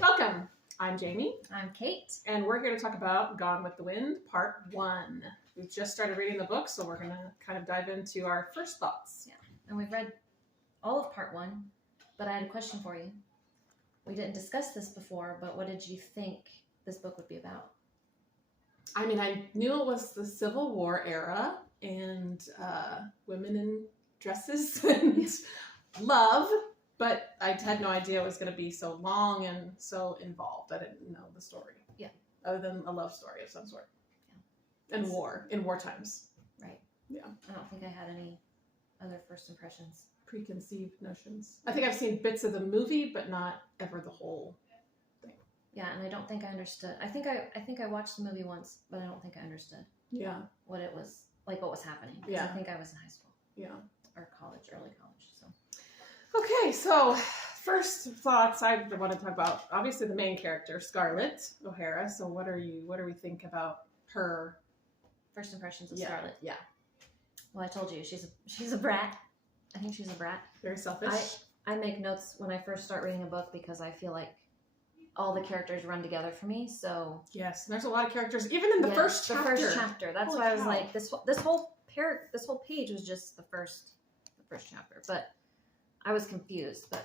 Welcome. I'm Jamie. I'm Kate. And we're here to talk about Gone with the Wind, Part 1. We've just started reading the book, so we're going to kind of dive into our first thoughts. Yeah, and we've read all of Part 1, but I had a question for you. We didn't discuss this before, but what did you think this book would be about? I mean, I knew it was the Civil War era and women in dresses and love, but I had no idea it was going to be so long and so involved. I didn't know the story. Yeah. Other than a love story of some sort. Yeah. And war, in war times. Right. Yeah. I don't think I had any other first impressions. Preconceived notions. I think I've seen bits of the movie, but not ever the whole thing. Yeah, and I don't think I understood. I think I watched the movie once, but I don't think I understood. Yeah. What it was, like what was happening. Yeah. I think I was in high school. Yeah. Or college, early college, so. Okay, so first thoughts I want to talk about, obviously the main character, Scarlett O'Hara. So what do we think about her? First impressions of Scarlett. Yeah. Well, I told you, she's a brat. I think she's a brat. Very selfish. I make notes when I first start reading a book because I feel like all the characters run together for me. So yes, and there's a lot of characters, even in the first chapter. The first chapter. That's why I was like, this whole page was just the first chapter. But I was confused,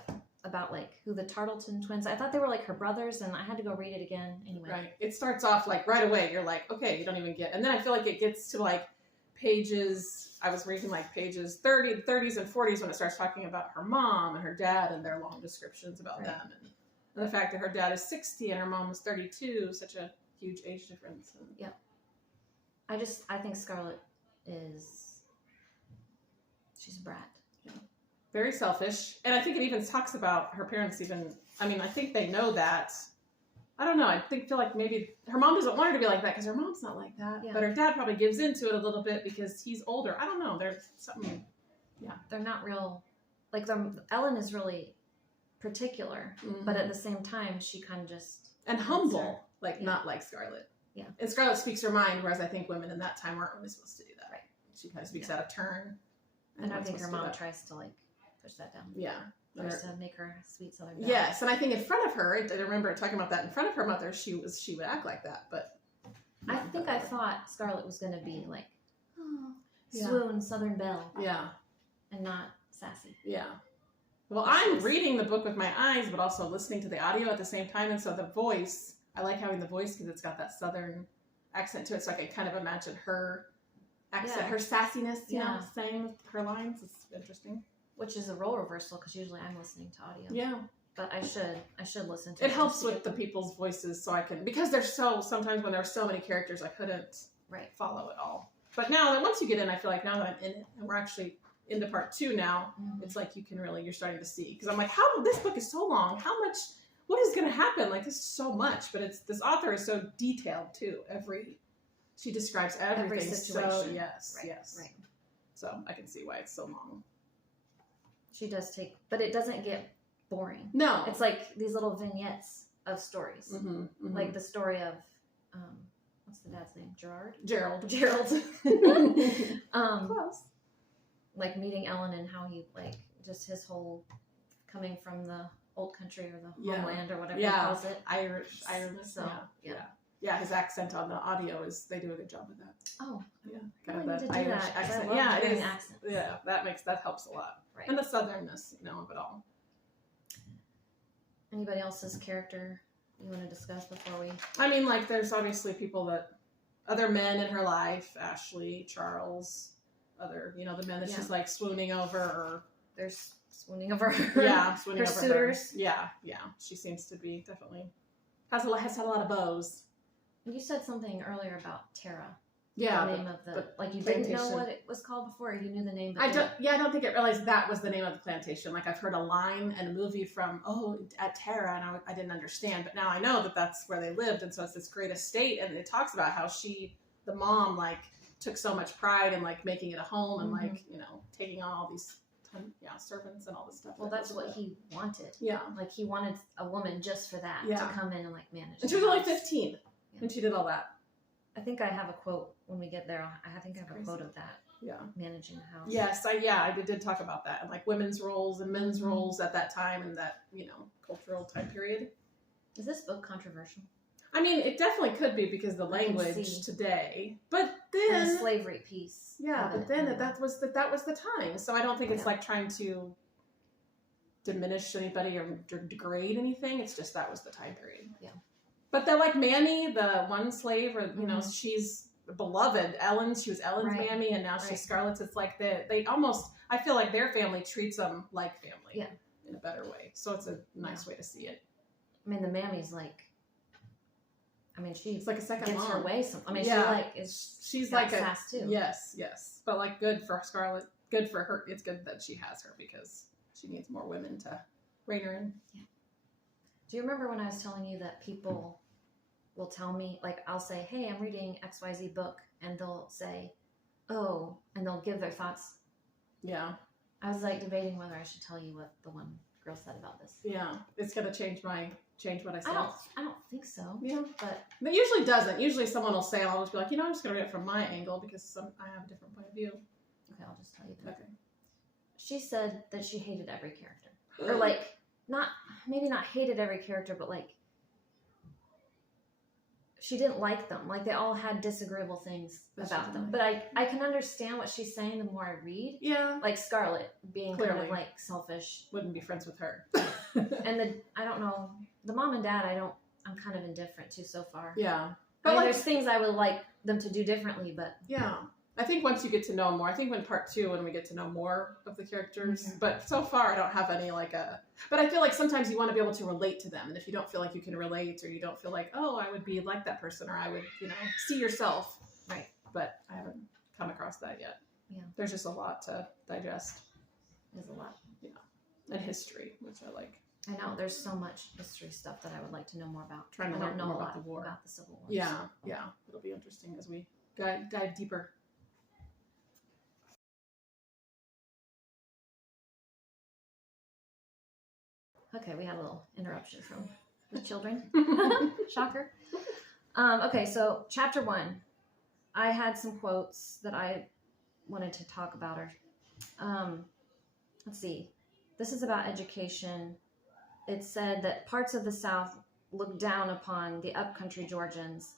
about like who the Tarleton twins. I thought they were like her brothers, and I had to go read it again anyway. Right. It starts off like right away. You're like, okay, you don't even get, and then I feel like it gets to like pages. I was reading like pages 30s and 40s when it starts talking about her mom and her dad and their long descriptions about them and the fact that her dad is 60 and her mom is 32, such a huge age difference. And yeah. I think Scarlett she's a brat. Yeah. Very selfish. And I think it even talks about her parents I think they know that. I don't know. Feel like maybe her mom doesn't want her to be like that because her mom's not like that. Yeah. But her dad probably gives into it a little bit because he's older. I don't know. There's something. Yeah. They're not real. Like Ellen is really particular, but at the same time, she kind of just. And humble. Not like Scarlett. Yeah. And Scarlett speaks her mind, whereas I think women in that time weren't really supposed to do that. Right. She kind of speaks out of turn. And I think her mom tries to push that down. Yeah. Tries to make her a sweet southern belle. Yes, and I think in front of her, I remember talking about that in front of her mother, she would act like that, but I think I thought Scarlett was going to be like, swoon southern belle. Yeah. And not sassy. Yeah. Well, I'm reading the book with my eyes, but also listening to the audio at the same time, and so the voice, I like having the voice because it's got that southern accent to it, so I can kind of imagine her accent, her sassiness, you know, saying her lines. It's interesting. Which is a role reversal because usually I'm listening to audio. Yeah. But I should listen to it. It helps with the people's voices so I can, because sometimes when there's so many characters, I couldn't follow it all. But now that once you get in, I feel like now that I'm in it, and we're actually into part 2 now, it's like you're starting to see. Because I'm like, this book is so long. What is going to happen? Like, this is so much. But this author is so detailed too. She describes everything. Every situation. So, yes. Right. So I can see why it's so long. She does but it doesn't get boring. No. It's like these little vignettes of stories. Like the story of, what's the dad's name? Gerald. Close. Like meeting Ellen and how he, just his whole coming from the old country or the homeland or whatever he calls it. Irish. So, yeah, his accent on the audio they do a good job with that. Oh. Yeah. Kind of that Irish accent. Yeah, it is. Accents. Yeah, that helps a lot. Right. And the southernness, of it all. Anybody else's character you want to discuss before we... I mean, there's obviously other men in her life, Ashley, Charles, the men that she's swooning over or... They're swooning over her. Yeah, swooning her over suitors. Her. Yeah. She seems to be definitely... has had a lot of bows. You said something earlier about Tara. Yeah. The name of you didn't know what it was called before, or you knew the name? I don't think I realized that was the name of the plantation. I've heard a line and a movie from, at Tara, and I didn't understand, but now I know that that's where they lived, and so it's this great estate, and it talks about how the mom, took so much pride in, making it a home, and, taking on all these, servants and all this stuff. Well, that's what he wanted. Yeah. He wanted a woman just for that, to come in and, manage. And she was only 15 when she did all that. I think I have a quote when we get there. I think I have a quote of that. Yeah. Managing the house. Yes, I did talk about that. And women's roles and men's roles at that time and that, cultural time period. Is this book controversial? I mean, it definitely could be because the language today, but then and the slavery piece. Yeah, but then that was the time. So I don't think it's like trying to diminish anybody or degrade anything. It's just that was the time period. Yeah. But they're like Mammy, the one slave, or you know, she's beloved. She was Ellen's Mammy, and now she's Scarlett's. It's like they almost. I feel like their family treats them like family. In a better way. So it's a nice way to see it. I mean, the Mammy's like. I mean, she's like a second gets mom. Her way. She like is. She's like a sass too. Yes, but like good for Scarlett. Good for her. It's good that she has her because she needs more women to rein her in. Yeah. Do you remember when I was telling you that people will tell me, like, I'll say, "Hey, I'm reading XYZ book," and they'll say, "Oh," and they'll give their thoughts. Yeah. I was like debating whether I should tell you what the one girl said about this. Yeah, it's gonna change what I said. I don't think so. Yeah, but it usually doesn't. Usually someone will say, and I'll just be like, I'm just gonna read it from my angle because I have a different point of view. Okay, I'll just tell you that. Okay. She said that she hated every character, or like maybe not hated every character, but like she didn't like them. Like they all had disagreeable things about them. But I can understand what she's saying the more I read. Yeah. Like Scarlett being kind of like selfish. Wouldn't be friends with her. And I don't know, the mom and dad I'm kind of indifferent to so far. Yeah. But there's things I would like them to do differently, but yeah. I think once you get to know more, I think when part 2, when we get to know more of the characters, but so far I don't have any but I feel like sometimes you want to be able to relate to them. And if you don't feel like you can relate or you don't feel like, oh, I would be like that person or I would, see yourself. Right. But I haven't come across that yet. Yeah. There's just a lot to digest. There's a lot. Yeah. And history, which I like. I know there's so much history stuff that I would like to know more about. Trying to learn more about the war. About the Civil War. Yeah. Yeah. It'll be interesting as we dive deeper. Okay, we had a little interruption from the children. Shocker. Okay, so chapter 1. I had some quotes that I wanted to talk about. Let's see. This is about education. It said that parts of the South look down upon the upcountry Georgians.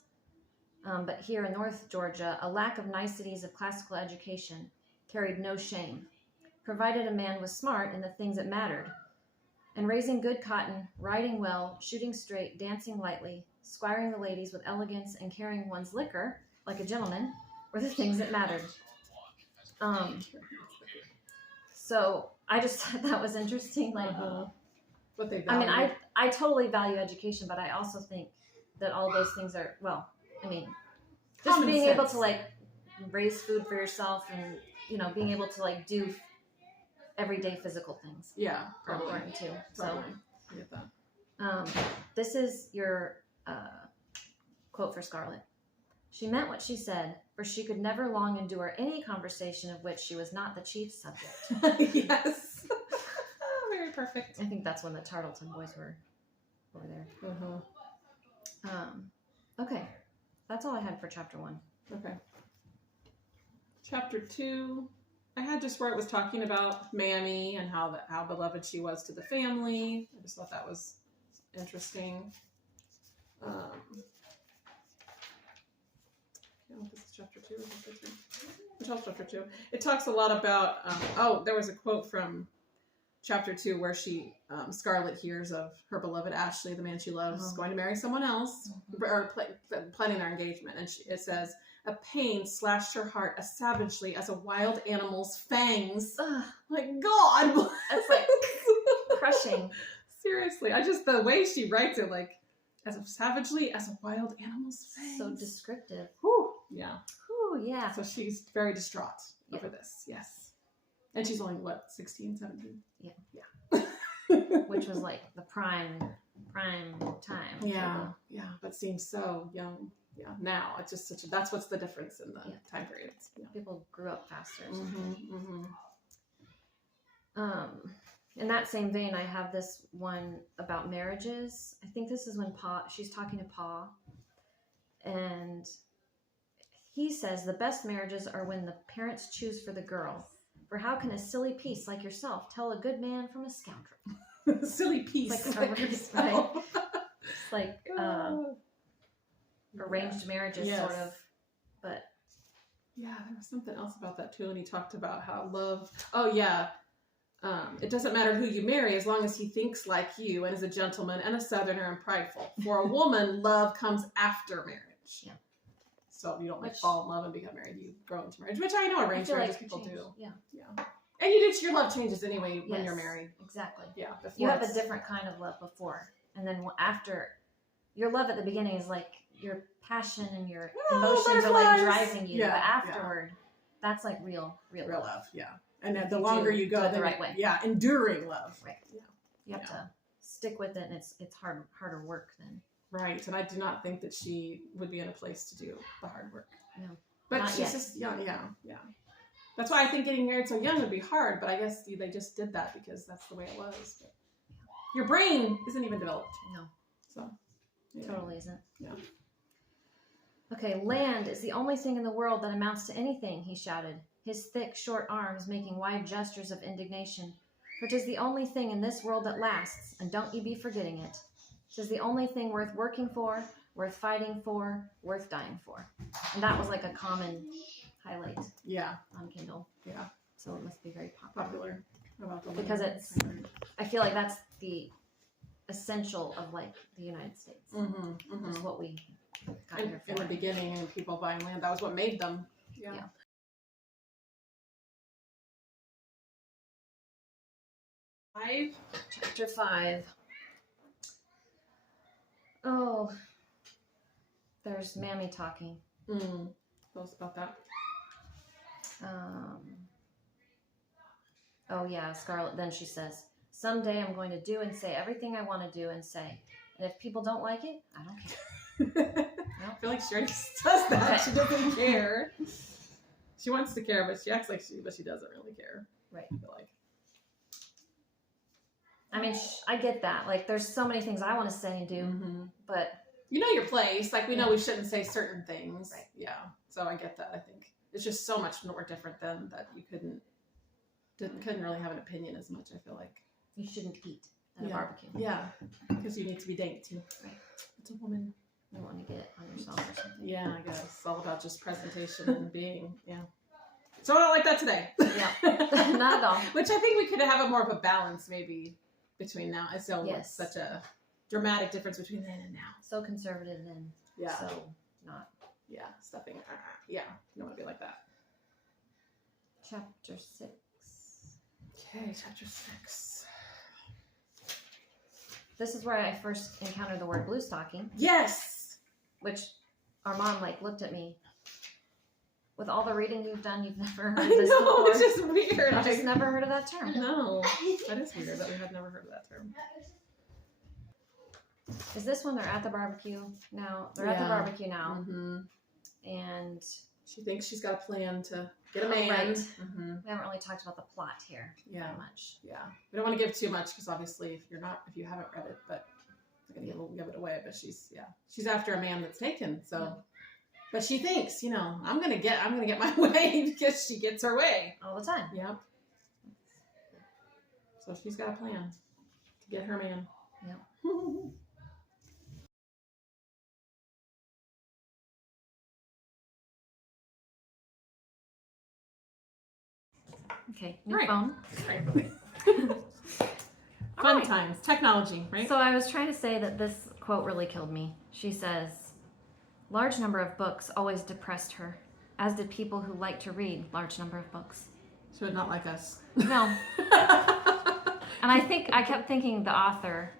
But here in North Georgia, a lack of niceties of classical education carried no shame, provided a man was smart in the things that mattered. And raising good cotton, riding well, shooting straight, dancing lightly, squiring the ladies with elegance, and carrying one's liquor like a gentleman were the things that mattered. So I just thought that was interesting. Like, what they value. I mean, I totally value education, but I also think that all those things are, just common being sense. able to like raise food for yourself and, being able to like do everyday physical things. Yeah, are important too. Totally. So, I get that. This is your quote for Scarlett. She meant what she said, for she could never long endure any conversation of which she was not the chief subject. Yes. Very perfect. I think that's when the Tarleton boys were over there. Okay. That's all I had for chapter 1. Okay. Chapter 2, I had just where it was talking about Mammy and how beloved she was to the family. I just thought that was interesting. This is chapter 2. Which else chapter 2? It talks a lot about, there was a quote from chapter 2 where Scarlett hears of her beloved Ashley, the man she loves, going to marry someone else, or planning their engagement. And it says, a pain slashed her heart as savagely as a wild animal's fangs. Like, God! That's like crushing. Seriously. The way she writes it, like, as savagely as a wild animal's fangs. So descriptive. Whew. Yeah. Whew, yeah. So she's very distraught over this. Yes. And she's only, 16, 17? Yeah. Which was like the prime time. Yeah. Yeah. But seems so young. Yeah. Now it's just that's what's the difference in the time periods. Yeah. People grew up faster. In that same vein, I have this one about marriages. I think this is when she's talking to Pa, and he says the best marriages are when the parents choose for the girl. For how can a silly piece like yourself tell a good man from a scoundrel? Silly piece like yourself. Right? like arranged marriages, sort of. But yeah, there was something else about that too, and he talked about how love. Oh yeah. It doesn't matter who you marry as long as he thinks like you and is a gentleman and a southerner and prideful. For a woman, love comes after marriage. Yeah. So you don't fall in love and become married. You grow into marriage, which I know arranged marriages people do. Yeah. Yeah. And your love changes anyway when you're married. Exactly. Yeah. You have a different kind of love before. And then after, your love at the beginning is like your passion and your emotions are like driving you. Yeah, but afterward, that's like real love. Yeah. And the longer you go, the right way. Yeah, enduring love. Right. Yeah. You have to stick with it, and it's harder work then. Right. And I do not think that she would be in a place to do the hard work. No. But not she's yet. Just young. Yeah. Yeah. That's why I think getting married so young would be hard. But I guess they just did that because that's the way it was. But your brain isn't even developed. No. So. Yeah. Totally isn't. Yeah. Okay, land is the only thing in the world that amounts to anything, he shouted, his thick, short arms making wide gestures of indignation. For 'tis the only thing in this world that lasts, and don't ye be forgetting it. 'Tis the only thing worth working for, worth fighting for, worth dying for. And that was like a common highlight. Yeah. On Kindle. Yeah. So it must be very popular. Because I feel like that's the essential of like the United States. Is what we got here for. In the beginning, and people buying land, that was what made them. Yeah. Chapter 5. Oh, there's Mammy talking. Tell us about that. Oh yeah, Scarlett. Then she says, "Someday I'm going to do and say everything I want to do and say, and if people don't like it, I don't care." I feel like she already does that. Okay. She doesn't care. She wants to care, but she acts like but she doesn't really care. Right. I feel like. I mean, I get that. Like, there's so many things I want to say and do, but you know your place. Like, we know we shouldn't say certain things. Right. Yeah. So I get that. I think it's just so much more different than that. You couldn't really have an opinion as much. I feel like you shouldn't eat at a barbecue. Yeah, because you need to be danked too. Right. It's a woman. You want to get on yourself or something. Yeah, I guess it's all about just presentation and being. Yeah. So I don't like that today. Yeah. Not at all. Which I think we could have more of a balance maybe between now. So it's such a dramatic difference between then and now. So conservative and so not. Yeah, stuffing. Yeah, you don't want to be like that. Chapter 6. Okay, chapter 6. This is where I first encountered the word blue stocking. Yes! Which our mom looked at me. With all the reading you've done, you've never heard of this before. It's just weird. I've just never heard of that term. No, that is weird that we had never heard of that term. Is this when they're at the barbecue now? They're at the barbecue now. And she thinks she's got a plan to get a man. Right. We haven't really talked about the plot here very much. Yeah. We don't want to give too much because obviously if you haven't read it, but I'm going to give it away. But she's after a man that's taken. So, but she thinks, I'm going to get my way because she gets her way all the time. Yeah. So she's got a plan to get her man. Yeah. Okay, new phone. Fun times. Technology, right? So I was trying to say that this quote really killed me. She says, large number of books always depressed her, as did people who like to read large number of books. So not like us. No. And I kept thinking the author,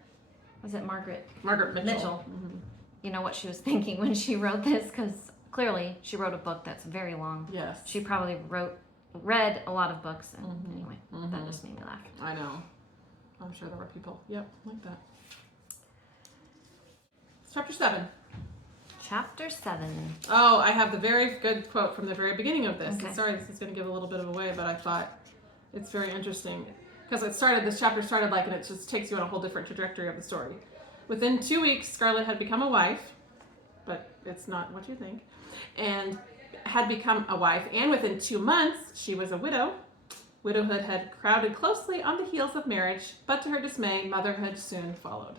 was it Margaret? Margaret Mitchell. You know what she was thinking when she wrote this, because clearly she wrote a book that's very long. Yes. She probably read a lot of books, and anyway, that just made me laugh. I know. I'm sure there were people, like that. Chapter 7. Chapter 7. Oh, I have the very good quote from the very beginning of this. Okay. Sorry, this is going to give a little bit of away, but I thought it's very interesting. Because this chapter started and it just takes you on a whole different trajectory of the story. Within 2 weeks, Scarlett had become a wife, but it's not what you think, and had become a wife, and within 2 months, she was a widow. Widowhood had crowded closely on the heels of marriage, but to her dismay, motherhood soon followed.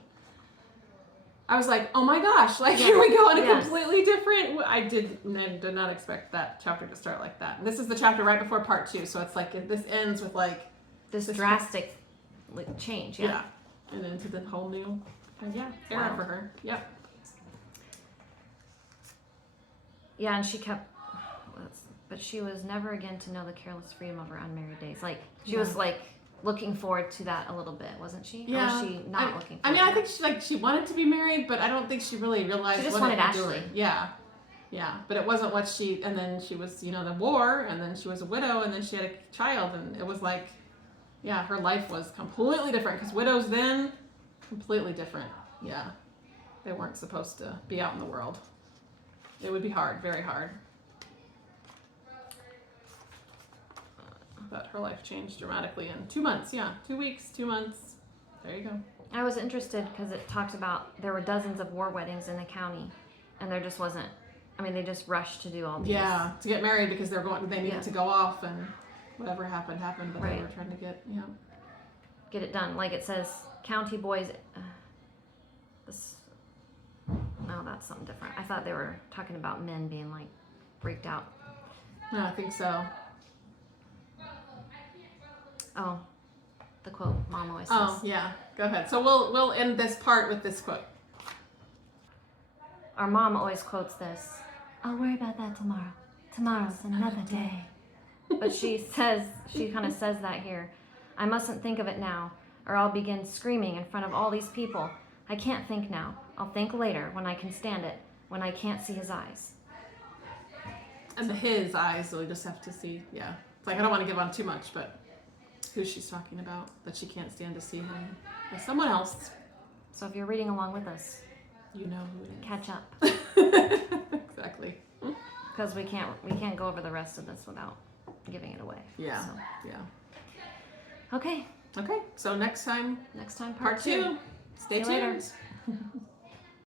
I was like, oh my gosh, like here we go in a completely different. I did not expect that chapter to start like that. And this is the chapter right before part 2, so it's like this ends with like this drastic change. Yeah, and into the whole new era for her. Yep. Yeah, and she kept, but she was never again to know the careless freedom of her unmarried days. Like she was like looking forward to that a little bit, wasn't she? Yeah. Or was she not looking forward I mean, I think she wanted to be married, but I don't think she really realized she just what wanted it was Ashley. doing. Yeah. Yeah. But it wasn't what and then she was, the war, and then she was a widow, and then she had a child, and it was like, her life was completely different, because widows then, completely different. Yeah. They weren't supposed to be out in the world. It would be hard, very hard. But her life changed dramatically in 2 months. 2 weeks, 2 months. There you go. I was interested because it talks about there were dozens of war weddings in the county, and there just wasn't. I mean, they just rushed to do all these. Yeah, to get married because they needed to go off, and whatever happened. But they were trying to get it done. Like it says, county boys. No, that's something different. I thought they were talking about men being like freaked out. No, I think so. Oh, the quote Mom always says. Oh, yeah. Go ahead. So we'll end this part with this quote. Our mom always quotes this. I'll worry about that tomorrow. Tomorrow's another day. But she kind of says that here. I mustn't think of it now, or I'll begin screaming in front of all these people. I can't think now. I'll think later, when I can stand it, when I can't see his eyes. And his eyes, so we just have to see. Yeah. It's like, I don't want to give on too much, but who she's talking about, that she can't stand to see him as someone else. So if you're reading along with us, you know who it is. Catch up. Exactly. Because we can't go over the rest of this without giving it away. Yeah. So. Yeah. Okay. So next time part 2. Stay tuned.